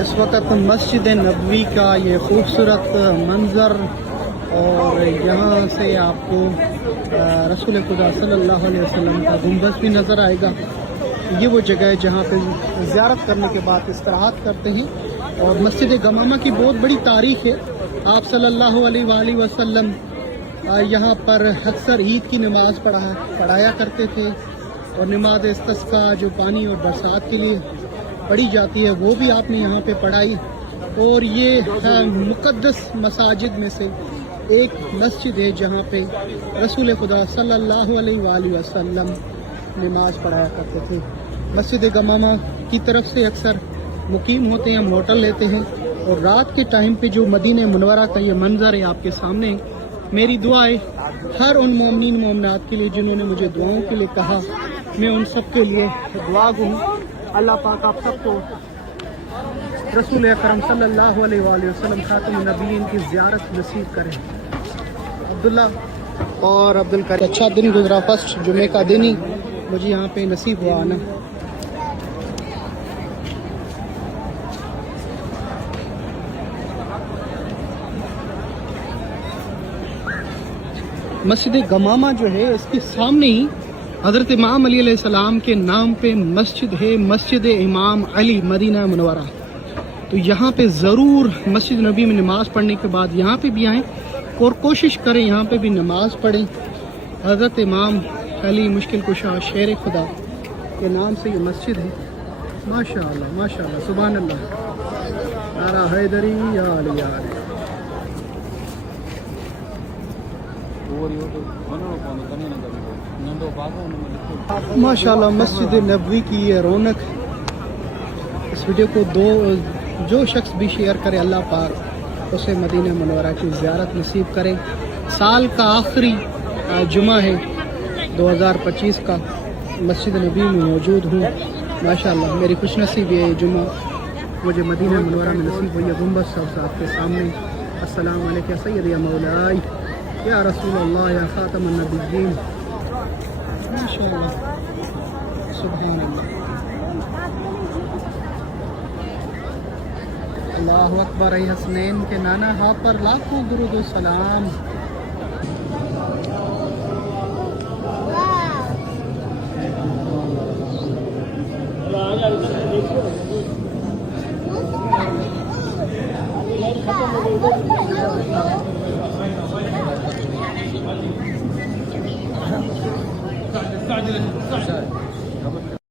اس وقت مسجد نبوی کا یہ خوبصورت منظر اور یہاں سے آپ کو رسول خدا صلی اللہ علیہ وسلم کا گنبد بھی نظر آئے گا۔ یہ وہ جگہ ہے جہاں پہ زیارت کرنے کے بعد استراحت کرتے ہیں، اور مسجد گمامہ کی بہت بڑی تاریخ ہے۔ آپ صلی اللہ علیہ وآلہ وسلم یہاں پر اکثر عید کی نماز پڑھایا کرتے تھے، اور نماز استسقاء جو پانی اور برسات کے لیے پڑھی جاتی ہے وہ بھی آپ نے یہاں پہ پڑھائی، اور یہ مقدس مساجد میں سے ایک مسجد ہے جہاں پہ رسول خدا صلی اللہ علیہ وآلہ وسلم نماز پڑھایا کرتے تھے۔ مسجد گمامہ کی طرف سے اکثر مقیم ہوتے ہیں، ہم ہوٹل لیتے ہیں، اور رات کے ٹائم پہ جو مدینہ منورہ کا یہ منظر ہے آپ کے سامنے، میری دعا ہے ہر ان مومنین مومنات کے لیے جنہوں نے مجھے دعاؤں کے لیے کہا، میں ان سب کے لیے دعا گو ہوں۔ اللہ پاک آپ سب کو رسول اکرم صلی اللہ علیہ وآلہ وسلم خاتم النبیین کی زیارت نصیب کرے۔ عبداللہ اور عبدالکریم، اچھا دن گزرا، فرسٹ جمعے کا دن ہی مجھے یہاں پہ نصیب ہوا آنا۔ مسجد گمامہ جو ہے اس کے سامنے ہی حضرت امام علی علیہ السلام کے نام پہ مسجد ہے، مسجد امام علی مدینہ منورہ۔ تو یہاں پہ ضرور مسجد نبی میں نماز پڑھنے کے بعد یہاں پہ بھی آئیں اور کوشش کریں یہاں پہ بھی نماز پڑھیں۔ حضرت امام علی مشکل کشا شیر خدا کے نام سے یہ مسجد ہے۔ ماشاءاللہ ماشاءاللہ، سبحان اللہ، نعرہ حیدری یا علی یا علی۔ ماشاءاللہ مسجد نبوی کی یہ رونق، اس ویڈیو کو جو شخص بھی شیئر کرے اللہ پاک اسے مدینہ منورہ کی زیارت نصیب کرے۔ سال کا آخری جمعہ ہے 2025 کا، مسجد نبی میں موجود ہوں۔ ماشاءاللہ میری خوش نصیبی ہے یہ جمعہ مجھے مدینہ منورہ میں نصیب ہوئی ہے۔ گنبد صاحب آپ کے سامنے، السلام علیکم یا سیدی یا مولائی یا رسول اللہ یا خاتم النبیین۔ ماشاءاللہ سبحان اللہ، اللہ اکبر۔ ای حسنین کے نانا ہاں پر لاکھوں درود و سلام۔ ختم ہو گئی